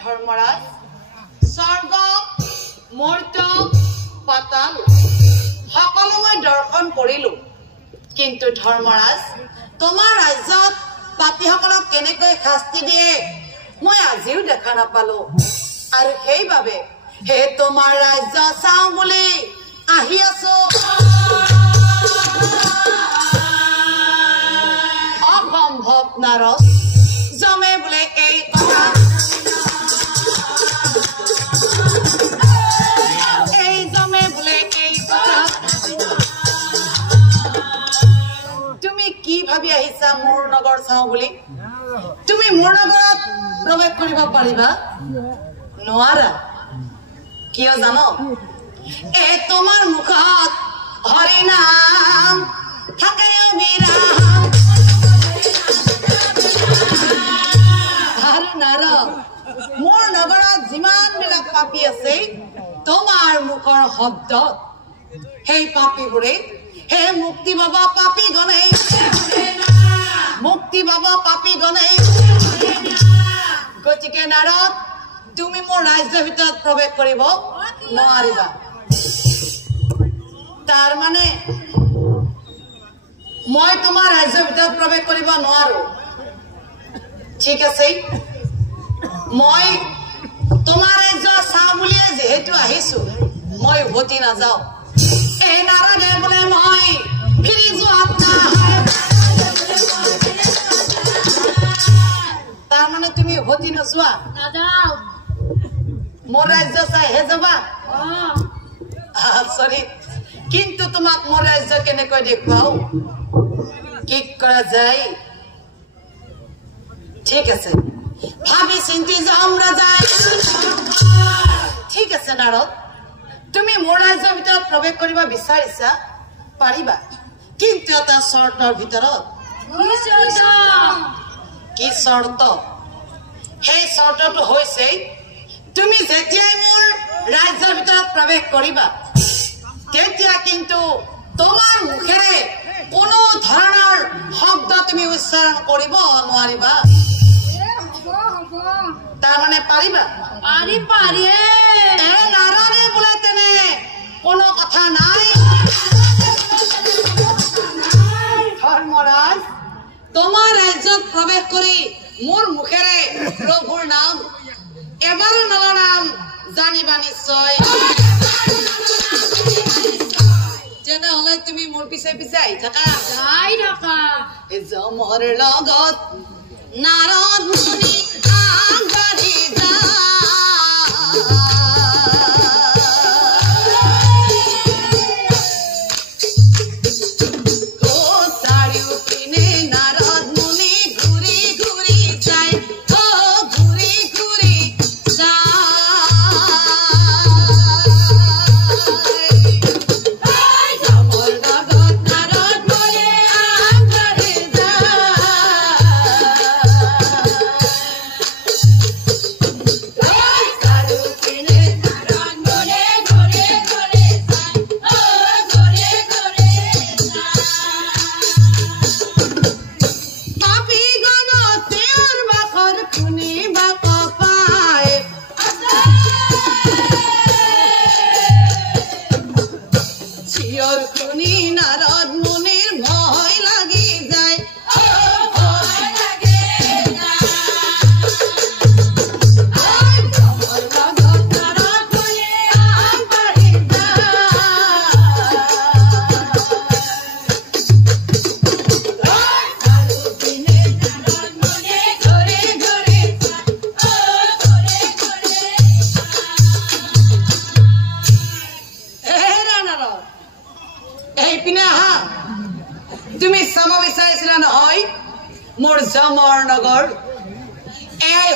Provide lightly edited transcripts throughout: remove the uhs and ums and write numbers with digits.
ধৰ্মৰাজ স্বৰ্গ মৰ্ত্য পাতাল সকলো মই দৰ্শন কৰিলো কিন্তু ধৰ্মৰাজ তোমাৰ ৰাজ্যত পাপীসকলক কেনেকৈ শাস্তি দিয়ে মই আজিও দেখা নাপালো আৰু সেইবাবে হে তোমাৰ ৰাজ্য চাও বুলি আহি আছো অসম্ভৱ নাৰদ জমে বোলে এই কথা ভাবি আহিছা মোৰ নগৰ চাও বুলি তুমি মোৰ নগৰত প্ৰৱেশ কৰিব পাৰিবা নোৱাৰা কিয় জানো এ তোমাৰ মুখত হৰি নাম থাকে অবিৰাম আৰু নাৰ মোৰ নগৰত যিমান বিলাক পাপী আছে তোমাৰ মুখৰ শব্দ সেই পাপীবোৰে হে মুক্তি বাবা পাপী গণে মুক্তি বাবা পাপী গণে গতিকে নাৰদ তুমি মোৰ ৰাজ্যৰ ভিতৰত প্ৰৱেশ কৰিব নোৱাৰিবা তাৰ মানে মই তোমাৰ ৰাজ্যৰ ভিতৰত প্ৰৱেশ কৰিব নোৱাৰো ঠিক আছে মই তোমাৰ ৰাজ্য চাওঁ বুলিয়ে যেহেতু আহিছো মই উভতি নাযাওঁ এই নাৰাগে বোলে মই ফিৰি যোৱাত নহয় তাৰ মানে তুমি উভতি নোযোৱা নাযাওঁ মোৰ ৰাজ্য চাইহে যাবা সৰি কিন্তু তোমাক মোৰ ৰাজ্য কেনেকৈ দেখুৱাও কি কৰা যায় ঠিক আছে ভাবি চিন্তি যাম ৰাজাই ঠিক আছে নাৰদ তুমি মোৰ ৰাজ্যৰ ভিতৰত প্ৰৱেশ কৰিব বিচাৰিছা পাৰিবা কিন্তু এটা চৰ্তৰ ভিতৰত কি চৰ্ত সেই চৰ্তটো হৈছে তুমি যেতিয়াই মোৰ ৰাজ্যৰ ভিতৰত প্ৰৱেশ কৰিবা তেতিয়া কিন্তু তোমাৰ মুখেৰে কোনো ধৰণৰ শব্দ তুমি উচ্চাৰণ কৰিব নোৱাৰিবা তাৰ মানে পাৰিবা পাৰি পাৰি নাৰাৰে বোলে তেনে কোনো কথা নাই ধৰ্মৰাজ তোমাৰ ৰাজ্যত প্ৰৱেশ কৰি মোৰ মুখেৰে প্ৰভুৰ নাম এবাৰো নলনাম জানিবা নিশ্চয় তেনেহলে তুমি মোৰ পিছে পিছে আহি থাকা যমৰ লগত নাৰদ মুনি আগবাঢ়ি জমৰ নগৰ এয়াই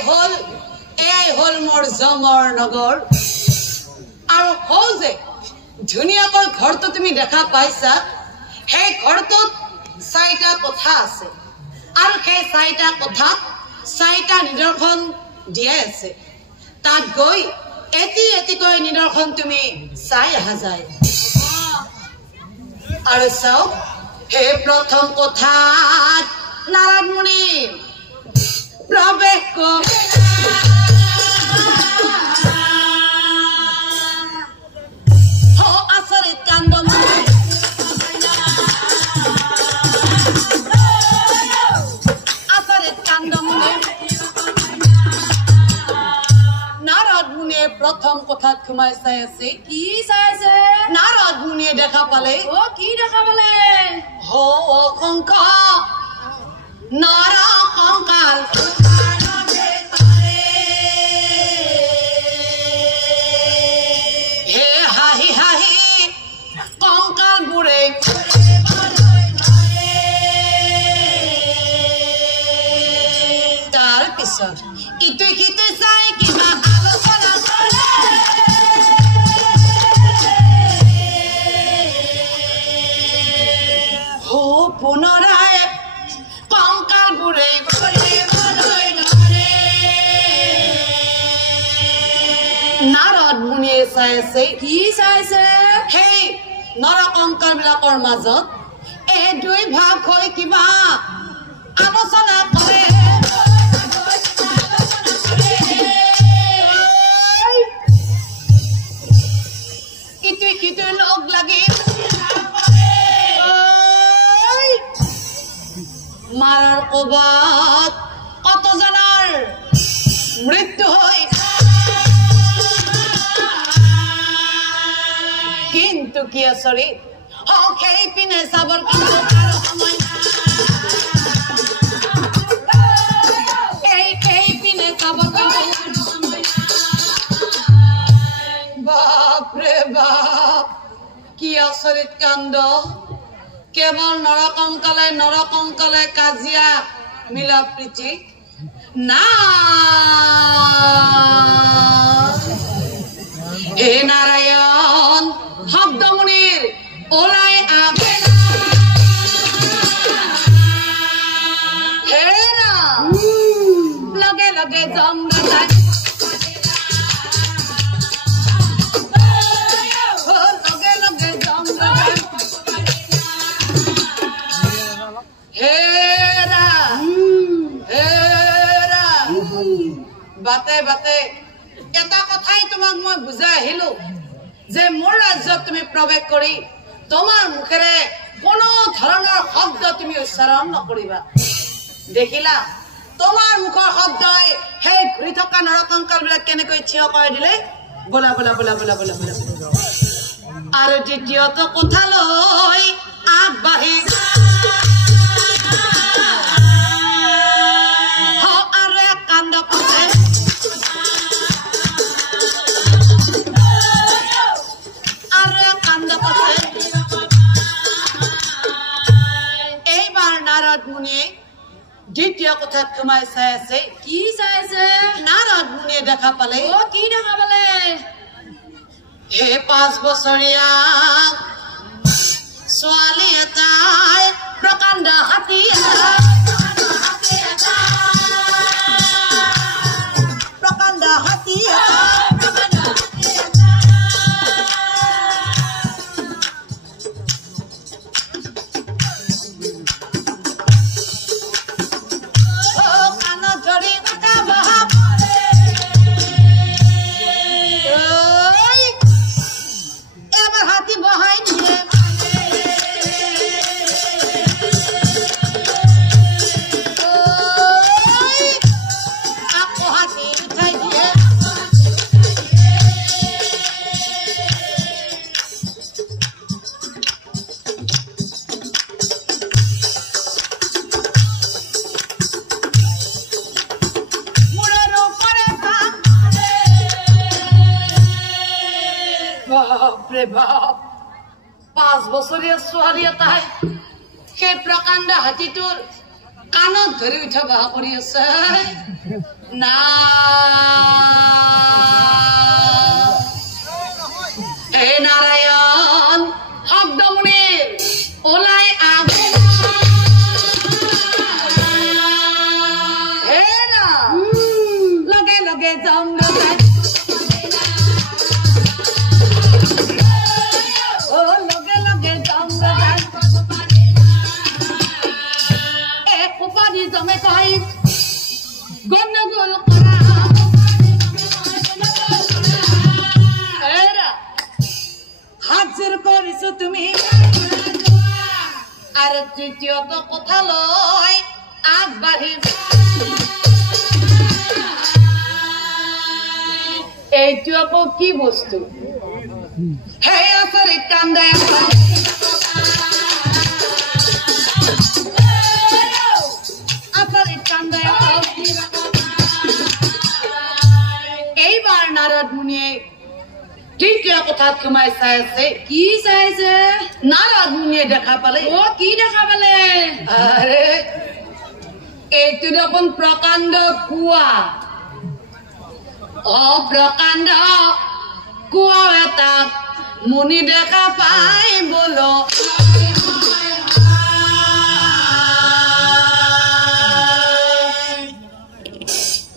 হল মোৰ জমৰ নগৰ আৰু হল যে ধুনীয়াকৈ ঘৰটো তুমি দেখা পাইছা সেই ঘৰটোত 4টা কোঠা আছে আৰু সেই 4টা কোঠাত 4টা নিদৰ্শন দিয়া আছে তাত গৈ এটিকৈ নিদৰ্শন তুমি চাই আহা যায় আৰু চাও হে প্ৰথম কোঠাত নাৰদ মুনি প্ৰৱেশ কৰে আচৰিত কাণ্ড নাৰদ মুনিয়ে প্ৰথম কোঠাত সোমাই চাই আছে কি চাইছে নাৰদ মুনিয়ে দেখা পালে কি দেখা পালে কংকাল নৰ কংকাল হে হাঁহি হাঁহি কংকাল বোৰে তাৰ পিছত ইটো সিটো চাই কিবা আলোচনা কৰে পুনৰাই কংকাল বোৰে নাৰদ মুনিয়ে চাই আছে কি চাইছে সেই নৰ কংকাল বিলাকৰ মাজত এই দুই ভাগ হৈ কিবা আলোচনা কৰে ইটো সিটো লগ লাগি মাৰাৰ কবাত কতজনৰ মৃত্যু হয় কিন্তু কি আচৰিত সেই পিনে চাবৰ কিন্তু আৰু সময় এই পিনে চাবৰ বাপৰে বাপ কি আচৰিত কাণ্ড কেৱল নৰকংকালে কাজিয়া মিলা প্ৰীতি না হে নাৰায়ণ শব্দমুনিৰ ওলাই আহে হে না লগে লগে জংগল বাতে বাতে এটা কথাই তোমাক মই বুজাই আহিলো যে মোৰ ৰাজ্যত তুমি প্ৰৱেশ কৰি তোমাৰ মুখেৰে কোনো ধৰণৰ শব্দ তুমি উচ্চাৰণ নকৰিবা দেখিলা তোমাৰ মুখৰ শব্দই সেই ঘূৰি থকা নৰকংকাল বিলাক কেনেকৈ থিয় কৰাই দিলে বলা বলা বলা বলা বলা বলা আৰু দ্বিতীয়টো কোঠালৈ আগবাঢ়ি আৰু এক কাণ্ড পাতে এইবাৰ নাৰদ মুনিয়ে দ্বিতীয় কোঠাত সোমাই চাই আছে কি চাইছে নাৰদ মুনিয়ে দেখা পালে কি দেখা পালে হে 5 বছৰীয়া ছোৱালী এটাই প্ৰকাণ্ড হাতী বাপৰে বাপ 5 বছৰীয়া ছোৱালী এটাই সেই প্ৰকাণ্ড হাতীটোৰ কাণত ধৰি উঠা বাহ কৰি আছে না হে নাৰায়ণ শব্দমুনি ওলাই আগ হে না লগে লগে যাম Jame kai gonnagol kara era হাজির করিছো তুমি আর তৃতীয়ত কথা লয় আগবাঢ়ি এইটো আকৌ কি বস্তু হে আসরে কান্দে এইবাৰ নাৰদ মুনিয়ে তৃতীয় কথাত সোমাই চাই আছে কি চাইছে নাৰদ মুনিয়ে দেখা পালে ও কি দেখা পালে আৰে এইটো দেখোন প্ৰকাণ্ড কুঁৱা প্ৰকাণ্ড কুঁৱা এটা মুনি দেখা পাই বোলো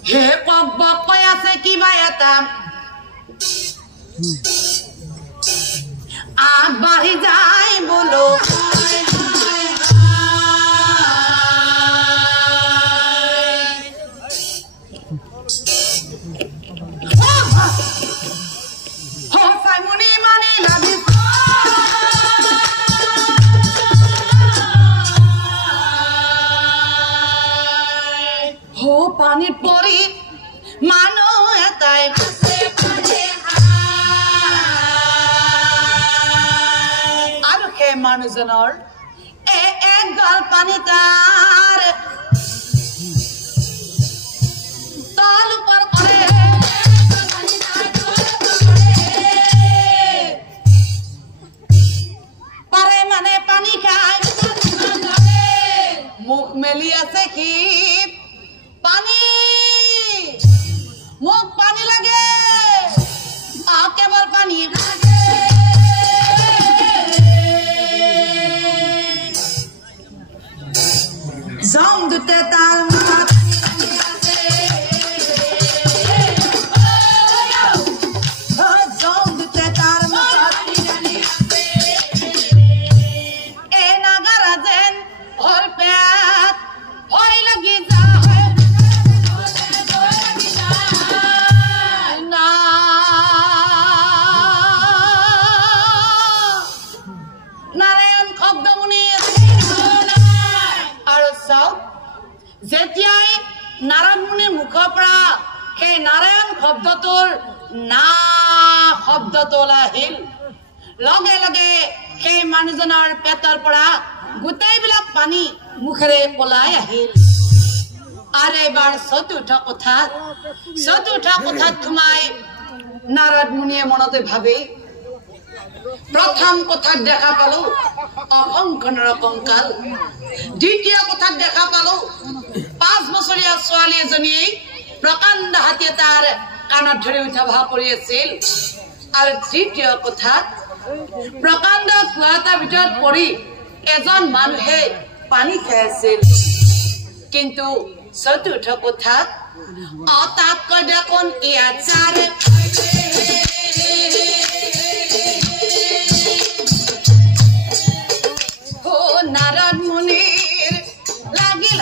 হে কব কৈ আছে কিবা এটা আগবাঢ়ি যায় বোলো মুনি মানি লাগি পানীত পৰি মানুহ এটাই আৰু সেই মানুহজনৰ এক গাল পানী তাৰ তাল ওপৰ কৰে পাৰে মানে পানী খায় মুখ মেলি আছে সি পানী মোক পানী লাগে কেৱল পানী যাম দুটা তাৰ যেতিয়াই নাৰায়ণ মুনিৰ মুখৰ পৰা সেই নাৰায়ণ শব্দটোৰ না শব্দটো আহিল লগে লগে সেই মানুহজনৰ পেটৰ পৰা গোটেইবিলাক পানী মুখেৰে ওলাই আহিল আৰু এবাৰ চতুৰ্থ কথাত সোমাই নাৰদ মুনিয়ে মনতে ভাবে প্ৰথম কথাত দেখা পালো অহংকাৰৰ কংকাল দ্বিতীয় কথাত দেখা পালো 5 বছৰীয়া ছোৱালী এজনীয়ে প্ৰকাণ্ড হাতী এটাৰ কাণত ধৰি উঠা ভাৱ কৰি আছিল আৰু তৃতীয় কথাত প্ৰকাণ্ড কুঁৱা এটাৰ ভিতৰত পৰি এজন মানুহে পানী খাই আছিল কিন্তু চতুৰ্থ কথাত তাতকৈ দেখোন ইয়াচাৰে নাৰদ মুনিৰ লাগিল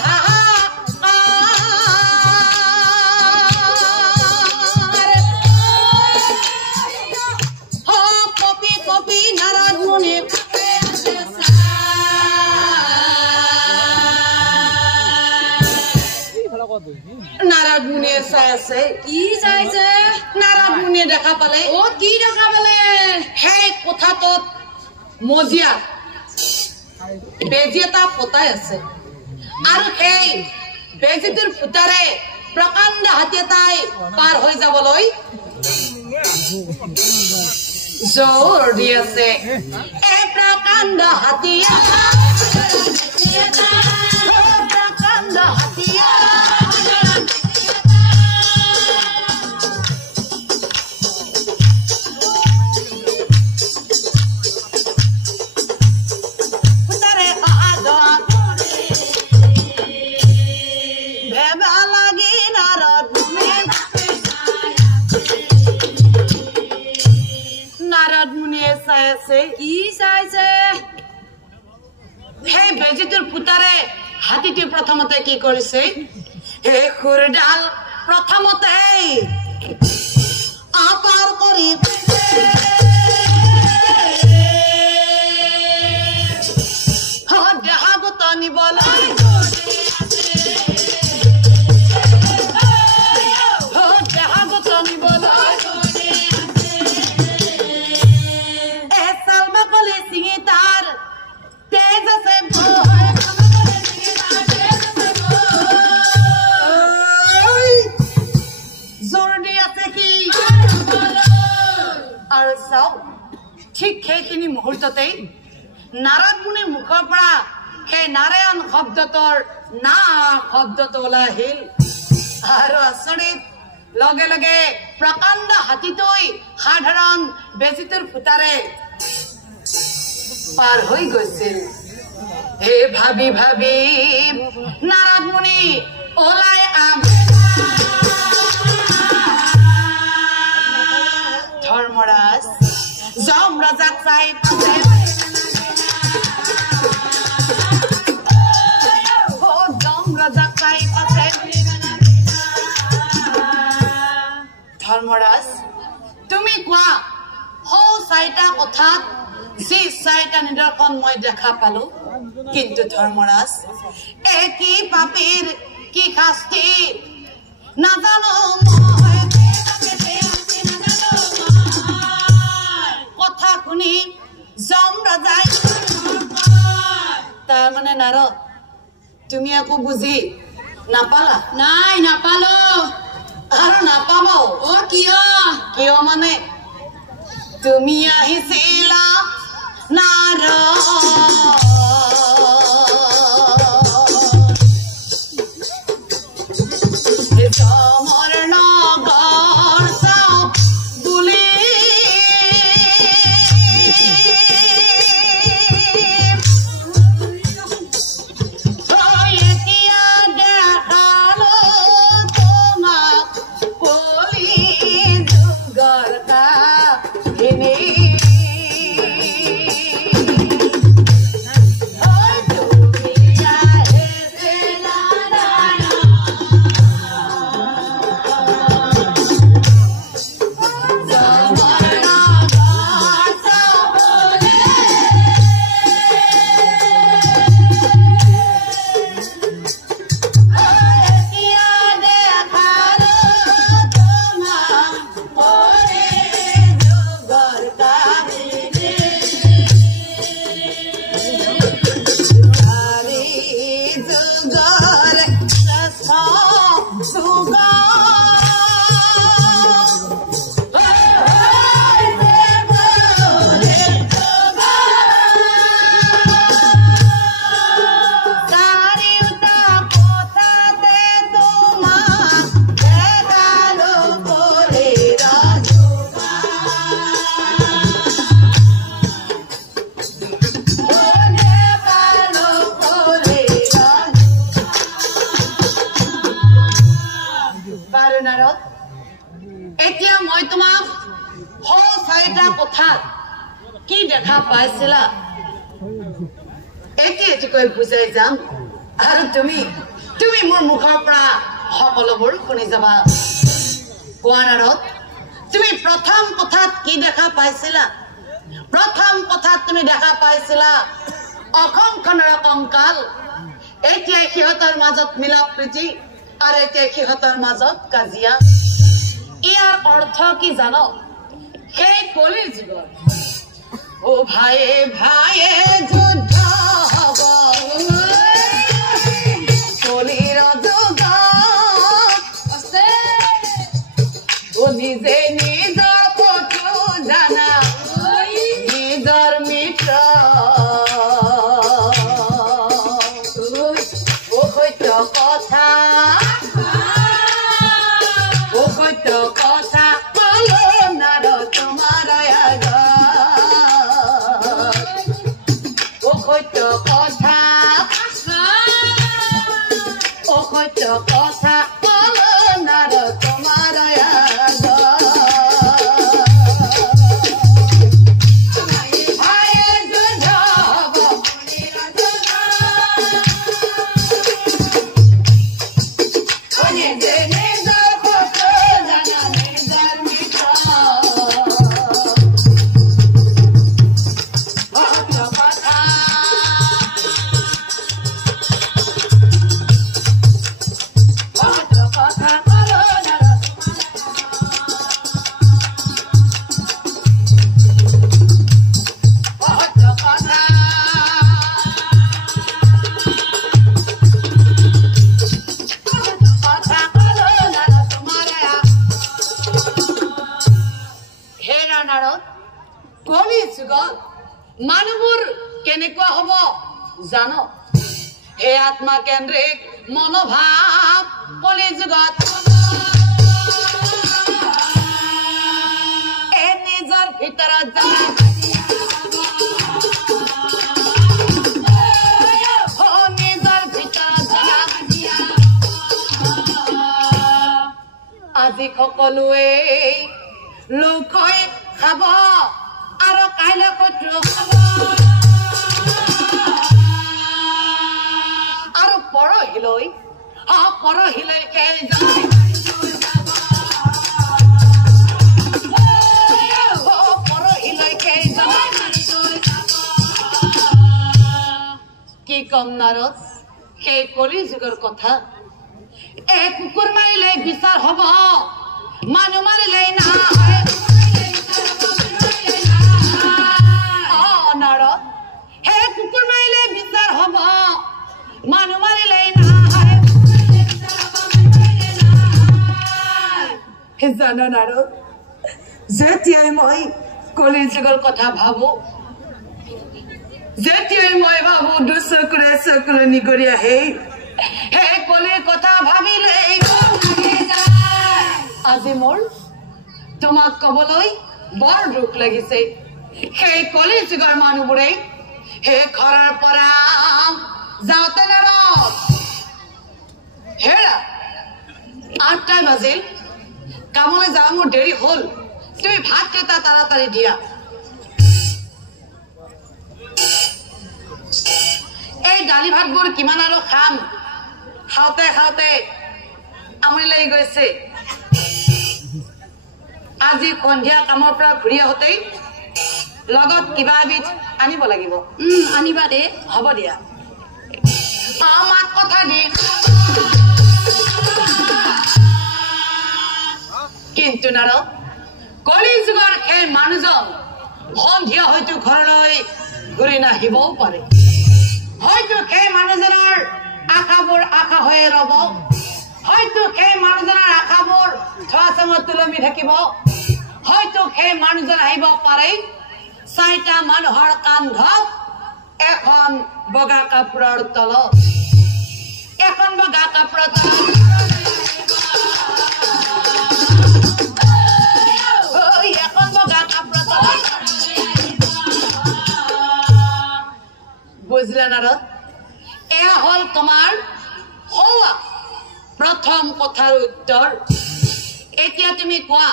কপি কপি নাৰদ মুনি নাৰদ মুনিয়ে চাই আছে কি চাইছে নাৰদ মুনিয়ে দেখা পালে ও কি দেখা পালে সেই কোঠাটোত মজিয়া বেজি এটা ফুটাই আছে আৰু সেই বেজিটোৰ ফুটাৰে প্ৰকাণ্ড হাতী এটাই পাৰ হৈ যাবলৈ জোৰ দি আছে এই প্ৰকাণ্ড হাতী প্ৰকাণ্ড আছে কি চাইছে হে বেজিটোৰ ফুটাৰে হাতীটো প্ৰথমতে কি কৰিছে হে খুৰডাল প্ৰথমতে আপাৰ কৰি দেহাগত নিবলৈ দেহাগত নিবলৈ চালবাকলে চিঙি তাৰ তেজ আছে জোৰ দি আছে কি আৰু চাও ঠিক সেইখিনি মুহূৰ্ততেই নাৰদ মুনিৰ মুখৰ পৰা সেই নাৰায়ণ শব্দটোৰ না শব্দটো ওলাই আহিল আৰু আচৰিত লগে লগে প্ৰকাণ্ড হাতীটোই সাধাৰণ বেজিটোৰ ফুটাৰে পাৰ হৈ গৈছিল হে ভাবি ভাবি নাৰদ মুনি ওলাই ধৰ্মৰাজ যম ৰজাক চাই পাছে ধৰ্মৰাজ তুমি কোৱা হৌ চাৰিটা কথাত যি চাৰিটা নিদৰ্শন মই দেখা পালো কিন্তু ধৰ্মৰাজ কি পাপীৰ কি শাস্তি নাজানো কথা শুনি যম ৰজাই তাৰমানে নাৰদ তুমি আকৌ বুজি নাপালা নাই নাপালো আৰু নাপাব কিয় মানে তুমি আহিছিলা নামৰ নগৰ চাও বুলি এতিয়া মই তোমাক হৌ চাৰিটা কথাত কি দেখা পাইছিলা এটি বুজাই যাম আৰু তুমি মোৰ মুখৰ পৰা সকলোবোৰ শুনি যাবা কোৱা নাৰদ তুমি প্ৰথম কথাত কি দেখা পাইছিলা প্ৰথম কথাত তুমি দেখা পাইছিলা অসমখনৰ কংকাল এতিয়া সিহঁতৰ মাজত মিলাপ প্ৰীতি আৰু এতিয়া সিহঁতৰ মাজত কাজিয়া ইয়াৰ অৰ্থ কি জানো সেই কলিৰ জীৱন ও ভাইয়ে ভাইয়ে যুদ্ধ হব কলিৰ যুগ আছে ও নিজে নিজৰ পথু জানা নিজৰ মিত্ৰ ও সত্য কথা কথা বলো নাৰদ তোমাৰ ও সত্য কথা বলো নাৰদ তোমাৰ কলি যুগত মানুহবোৰ কেনেকুৱা হ'ব জানো হে আত্মা কেন্দ্ৰিক মনোভাৱ কলি যুগত নিজৰ ভিতৰত আজি সকলোৱে লগ হৈ খাব আৰু কাইলৈ কতৰো খাব আৰু পৰহিলৈ সেই যায় কি কম নাৰদ সেই কলি যুগৰ কথা কুকুৰ মাৰিলে বিচাৰ হব মানুহ মাৰিলে নাই নাৰদ সেই কুকুৰ মাৰিলে বিচাৰ হব মানুহ মাৰিলে নাই জানো নাৰদ যেতিয়াই মই কলি যুগৰ কথা ভাবো যেতিয়াই মই ভাবো দুচকুৰে নিগৰি আহে হে কলিৰ কথা ভাবিলে আজি মোৰ তোমাক কবলৈ বৰ দুখ লাগিছে সেই কলি যুগৰ মানুহবোৰে সেই ঘৰৰ পৰা যাওঁতে নাৰদ হেৰা 8টা বাজিল কামলৈ যাওঁ মোৰ দেৰি হ'ল তুমি ভাত কেইটা তাড়াতাড়ি দিয়া এই দালি ভাতবোৰ কিমান আৰু খাম খাওঁতে খাওঁতে আমনি লাগি গৈছে আজি সন্ধিয়া কামৰ পৰা ঘূৰি আহোঁতেই লগত কিবা এবিধ আনিব লাগিব আনিবা দে হ'ব দিয়া আমাক কথা দি কিন্তু নাৰদ কলি যুগৰ সেই মানুহজন সন্ধিয়া হয়তো ঘৰলৈ ঘূৰি নাহিবও পাৰে হয়তো সেই মানুহজনৰ আশাবোৰ আশা হৈয়ে ৰব হয়তো সেই মানুহজনৰ আশাবোৰ ধোঁৱাচাঙত তুলমি থাকিব হয়তো সেই মানুহজন আহিব পাৰে 4টা মানুহৰ কান্ধত এখন বগা কাপোৰৰ তলত এখন বগা কাপোৰৰ তলত এখন বগা কাপোৰৰ তলত বুঝলা নাৰদ এয়া হল তোমাৰ হওয়া প্ৰথম কথাৰ উত্তৰ এতিয়া তুমি কোৱা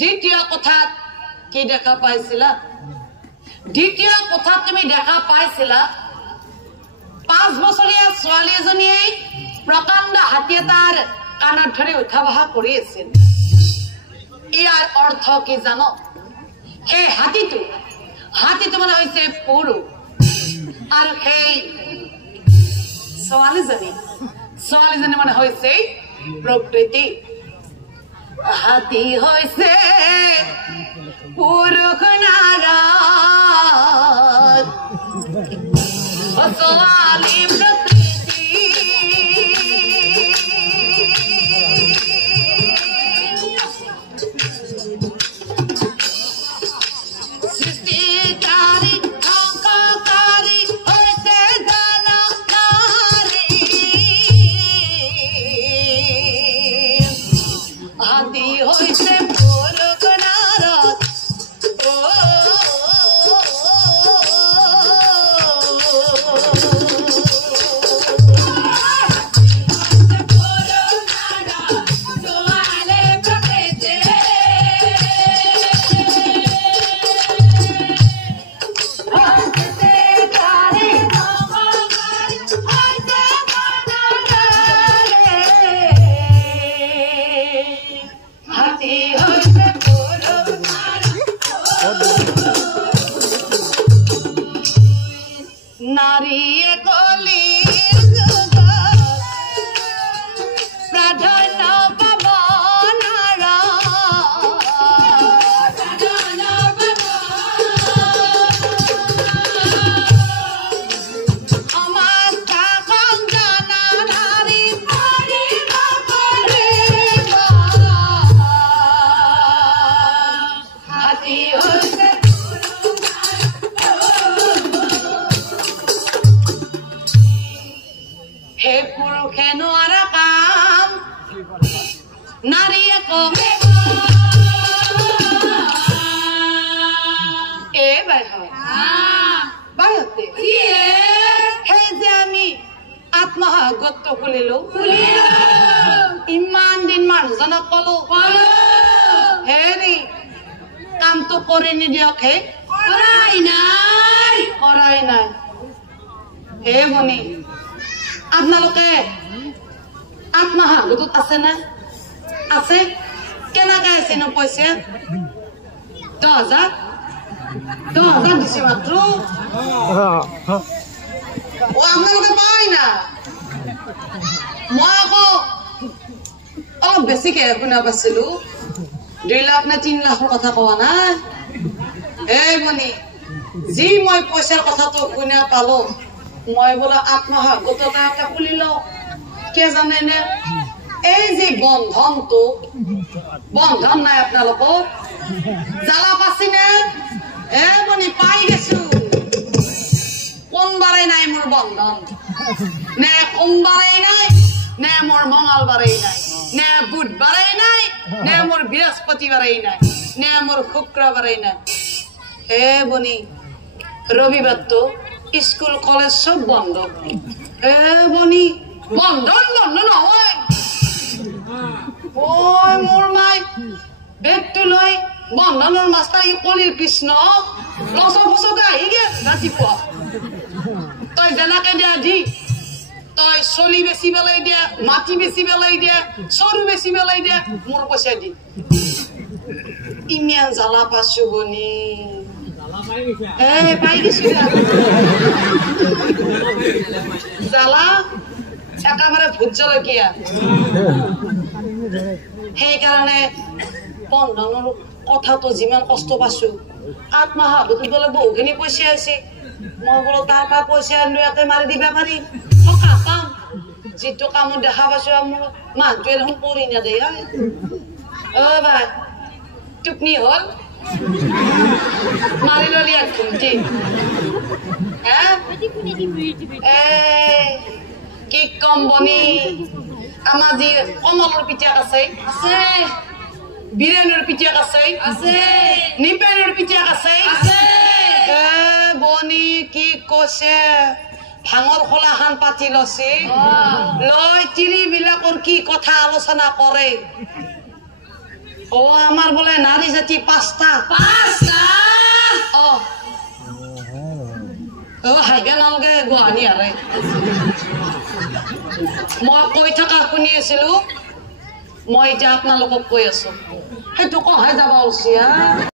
দ্বিতীয় কথাত কি দেখা পাইছিলা দ্বিতীয় কথাত তুমি দেখা পাইছিলা 5 বছৰীয়া ছোৱালী এজনীয়ে প্ৰকাণ্ড হাতী এটাৰ কাণত ধৰি উঠা বহা কৰি আছিল ইয়াৰ অৰ্থ কি জানো সেই হাতীটো মানে হৈছে পুৰুষ আৰু সেই ছোৱালীজনী মানে হৈছে প্ৰকৃতি হাতী হৈছে পুৰুষ নাৰদ ছোৱালী প্ৰকৃতি সৃষ্টিকাৰী হাতী হৈছে পুৰুষ নাৰদ কামটো কৰি নিদিয়ক হে কৰাই নাই হে ভনী আপোনালোকে আত্মহাঁ গোটত আছে না আছে কেনেকে আছে ন পইচা 10,000 দিছে মাত্ৰ আপোনালোকে পাই না মই আকৌ অলপ বেছিকে শুনা পাইছিলো 2 লাখ নে 3 লাখৰ কথা কোৱা নাই এই ভনী যি মই পইচাৰ কথাটো শুনা পালো মই বোলে আত্মহাঁ গোটত এটা খুলি লওঁ কে জানে নে এই যে বন্ধন নাই আপোনালোকৰ জ্বালা পাছি নে এ ভনী পাই গেছো কোনবাৰে নাই মোৰ বন্ধন নে সোমবাৰে নাই নে মোৰ মঙলবাৰে নাই নে বুধবাৰে নাই নে মোৰ বৃহস্পতিবাৰে নাই নে মোৰ শুক্ৰবাৰে নাই হে ভনী ৰবিবাৰটো স্কুল কলেজ সব বন্ধ হে ভনী বন্ধন নহয় ওই মোৰ মাই বেগটো লৈ বন্ধনৰ মাষ্টাৰ কলিৰ কৃষ্ণ লচফুচতে আহি গে ৰাতিপুৱা তই যেনেকে দিয়া দি তই চলি বেছি পেলাই দিয়া মাটি বেছি পেলাই দিয়া চৰু বেছি পেলাই দিয়া মোৰ পইচা দি ইমান জ্বালা পাইছো ভনী পাই গেছো জ্বালা একেবাৰে ভোট জলকীয়া সেইকাৰণে বন্ধনৰ কথাটো যিমান কষ্ট পাইছো আত্মহাঁ গোটত বোলে বহুখিনি পইচা আছে মই বোলো তাৰ পৰা পইচা আনিয়াকে মাৰি দিবা পাৰিম সকাহ পাম যিটো কামত দেখা পাইছো মোৰ মানুহটোৱে দেখোন কৰি নেদেই ভাই টোপনি হল মাৰি ললি আৰু ঘুমটি কি কম বনি আমাৰ যি কমলৰ পিঠাক আছে বীৰেণৰ পিঠাক আছে নিপেনৰ পিঠাক আছে বনি কি কৈছে ভাঙৰ খোলাখান পাতি লৈছে লৈ তিৰিবিলাকৰ কি কথা আলোচনা কৰে আমাৰ বোলে নাৰী জাতি 5টা হাইগে নালগে গুৱাহাটী আৰে মই কৈ থকা শুনি আছিলো মই এতিয়া আপোনালোকক কৈ আছো সেইটো কহাই যাব উচিত